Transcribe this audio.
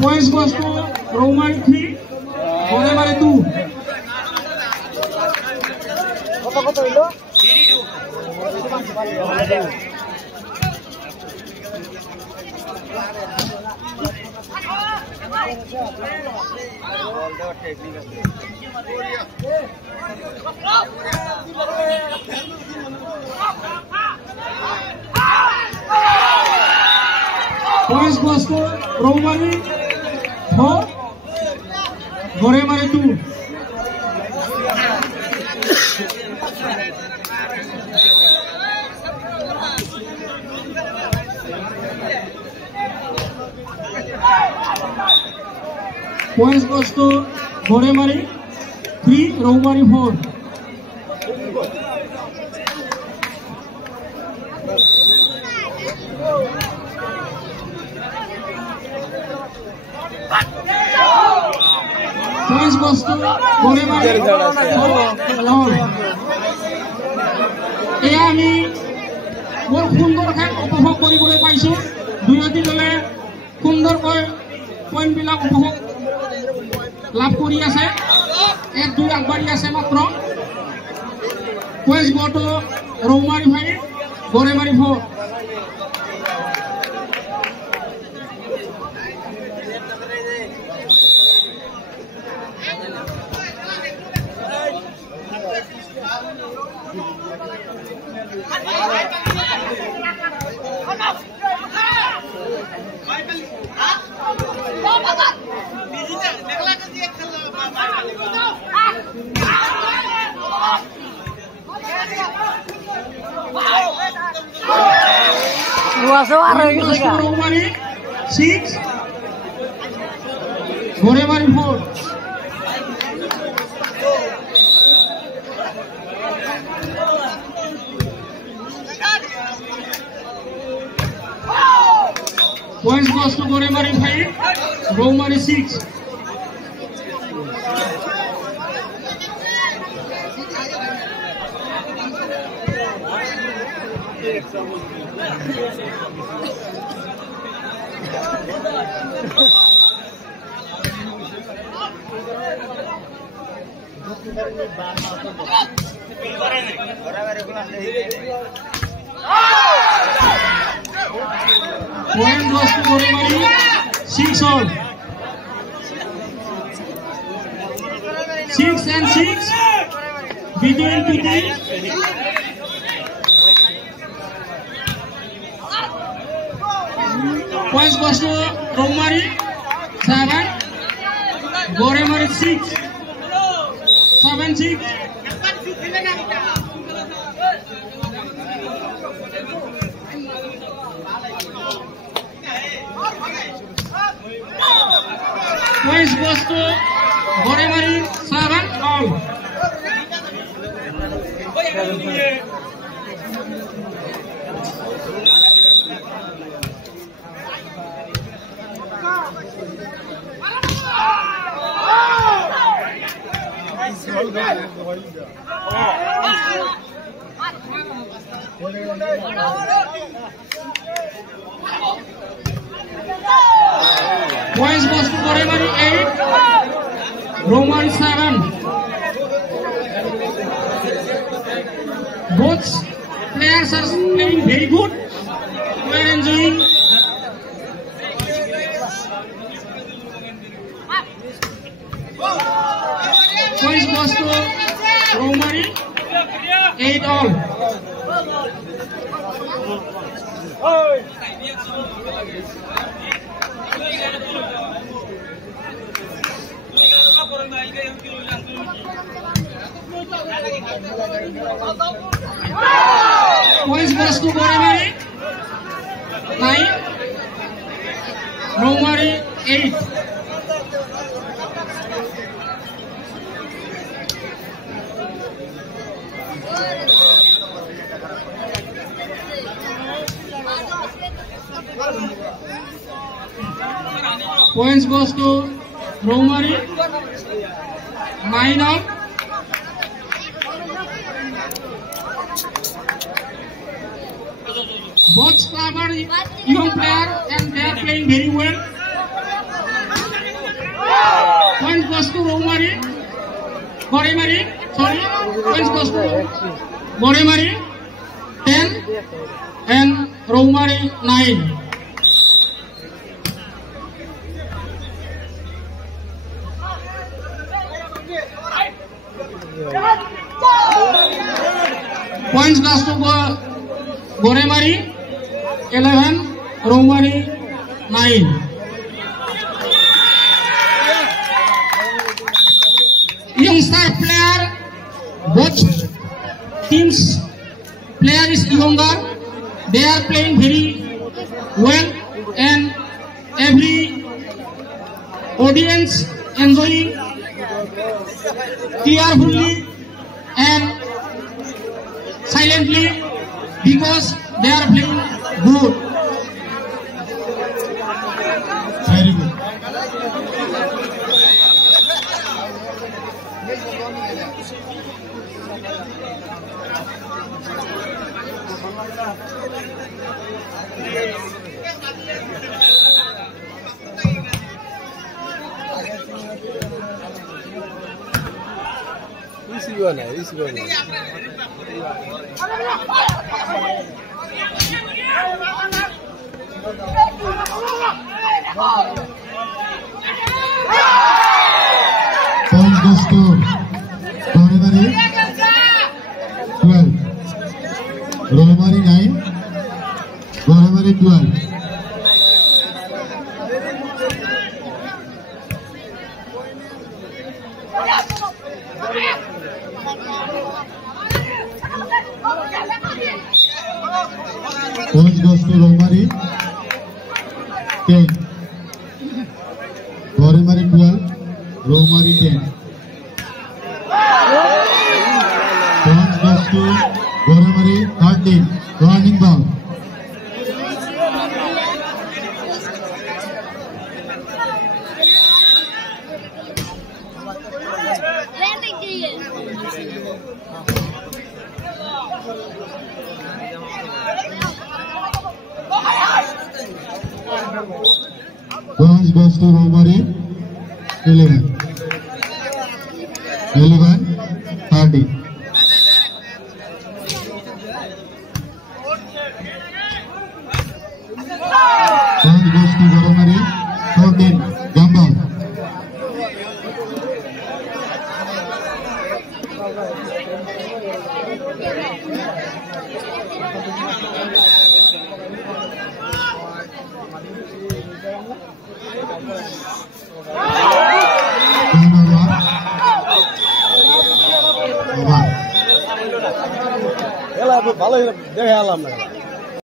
Points goes to Roman 3, Boremari 2. Points goes to Romani 4, Boremari 2. Points goes to Boremari 3, Romani 4. Points goes to Boremari 4. এয়া আমি বৰ সুন্দৰ খেল উপভোগ কৰিবলৈ পাইছোঁ। দুয়োটি দলে সুন্দৰকৈ পইণ্টবিলাক উপভোগ লাভ কৰি আছে। 1-2 আগবাঢ়ি আছে মাত্ৰ। Points go to Romani 5, Boremari 4. Romani 6, Boremari 4. Points goes to Boremari 5, Romani 6. Point goes to Boremari 6 all. 6 and 6 between PT. Points goes to Romani 7, Boremari 6, 7-6. Points goes to Boremari 7 all. Points goes to Boremari 8, Romani 7. Both players are playing very good. We are enjoying. Points goes to Romani 8 all. Points goes to Boremari 9, Romari 8. Points goes to Romari 9 of both clubs are young player and they are playing very well. Points goes to Boremari. Points goes to Boremari 10 and Romari 9. Points goes to Boremari 11, Romari 9. Youngster player, both teams player is younger. They are playing very well and every audience enjoying carefully and silently because they are playing good. Very good. Points goes to Boremari 12, Romari 9, Boremari 12. Points goes to Romari 10, Boremari 12, Romari 10. Points goes to Boremari 13, running ball. Points goes to Romari 11, 30. Points goes to Boremari 14, Gambal. ভালো দেখে আলাম না